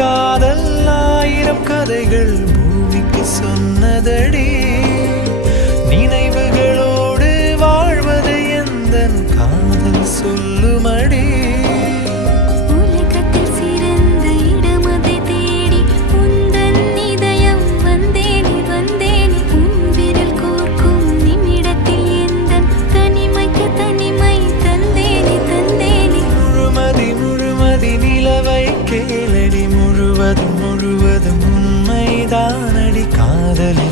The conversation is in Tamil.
காதல் ஆயிரம் கதைகள் பூமிக்கு சொன்னதடி நினைவுகளோடு வாழ்வது எந்தன் காதல் சொல்லுமடி கேளடி முழுவதும் முழுவதும் உண்மைதானடி காதலி